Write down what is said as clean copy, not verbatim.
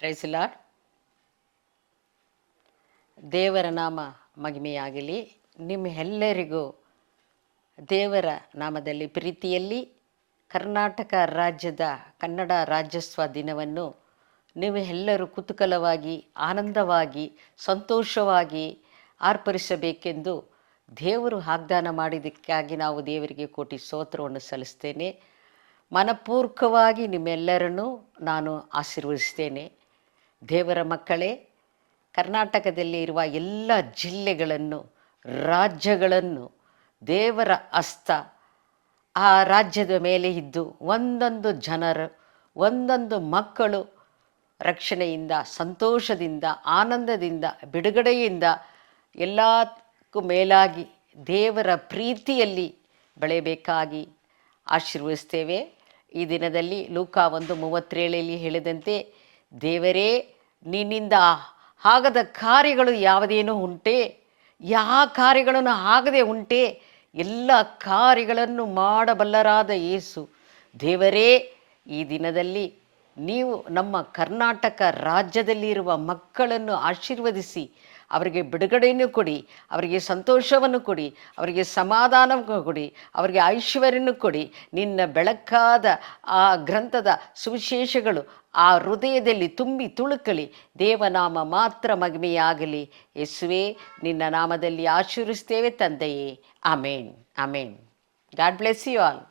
Price lord. ದೇವರ ನಾಮ ಮಹಿಮೆಯಾಗಲಿ. ನಿಮ್ಮೆಲ್ಲರಿಗೂ ದೇವರ ನಾಮದಲ್ಲಿ ಪ್ರೀತಿಯಲ್ಲಿ ಕರ್ನಾಟಕ ರಾಜ್ಯದ ಕನ್ನಡ ರಾಜ್ಯೋತ್ಸವ ದಿನವನ್ನು ನೀವು ಎಲ್ಲರೂ ಕುತೂಹಲವಾಗಿ, ಆನಂದವಾಗಿ, ಸಂತೋಷವಾಗಿ ಆರ್ಪರಿಸಬೇಕೆಂದು ದೇವರು ವಾಗ್ದಾನ ಮಾಡಿದ್ದಕ್ಕಾಗಿ ನಾವು ದೇವರಿಗೆ ಕೋಟಿ ಸ್ತೋತ್ರವನ್ನು ಸಲ್ಲಿಸ್ತೇನೆ. ಮನಪೂರ್ವಕವಾಗಿ ನಿಮ್ಮೆಲ್ಲರನ್ನು ನಾನು ಆಶೀರ್ವದಿಸ್ತೇನೆ. ದೇವರ ಮಕ್ಕಳೇ, ಕರ್ನಾಟಕದಲ್ಲಿ ಇರುವ ಎಲ್ಲ ಜಿಲ್ಲೆಗಳನ್ನು, ರಾಜ್ಯಗಳನ್ನು ದೇವರ ಹಸ್ತ ಆ ರಾಜ್ಯದ ಮೇಲೆ ಇದ್ದು ಒಂದೊಂದು ಜನರು, ಒಂದೊಂದು ಮಕ್ಕಳು ರಕ್ಷಣೆಯಿಂದ, ಸಂತೋಷದಿಂದ, ಆನಂದದಿಂದ, ಬಿಡುಗಡೆಯಿಂದ, ಎಲ್ಲಕ್ಕೂ ಮೇಲಾಗಿ ದೇವರ ಪ್ರೀತಿಯಲ್ಲಿ ಬೆಳೆಯಬೇಕಾಗಿ ಆಶೀರ್ವದಿಸ್ತೇವೆ. ಈ ದಿನದಲ್ಲಿ ಲೂಕ 1:37 ಹೇಳಿದಂತೆ, ದೇವರೇ ನಿನ್ನಿಂದ ಆಗದ ಕಾರ್ಯಗಳು ಯಾವುದೇನೋ ಉಂಟೆ, ಯಾವ ಕಾರ್ಯಗಳನ್ನು ಆಗದೆ ಉಂಟೆ, ಎಲ್ಲ ಕಾರ್ಯಗಳನ್ನು ಮಾಡಬಲ್ಲರಾದ ಯೇಸು ದೇವರೇ, ಈ ದಿನದಲ್ಲಿ ನೀವು ನಮ್ಮ ಕರ್ನಾಟಕ ರಾಜ್ಯದಲ್ಲಿರುವ ಮಕ್ಕಳನ್ನು ಆಶೀರ್ವದಿಸಿ ಅವರಿಗೆ ಬಿಡುಗಡೆಯನ್ನು ಕೊಡಿ, ಅವರಿಗೆ ಸಂತೋಷವನ್ನು ಕೊಡಿ, ಅವರಿಗೆ ಸಮಾಧಾನವನ್ನು ಕೊಡಿ, ಅವರಿಗೆ ಐಶ್ವರ್ಯವನ್ನು ಕೊಡಿ. ನಿನ್ನ ಬೆಳಕಾದ ಆ ಗ್ರಂಥದ ಸುವಿಶೇಷಗಳು ಆ ಹೃದಯದಲ್ಲಿ ತುಂಬಿ ತುಳುಕಲಿ. ದೇವನಾಮ ಮಾತ್ರ ಮಹಿಮೆಯಾಗಲಿ. ಯೇಸುವೇ, ನಿನ್ನ ನಾಮದಲ್ಲಿ ಆಶೀರ್ವಿಸ್ತೇವೆ ತಂದೆಯೇ. Amen, amen. God bless you all.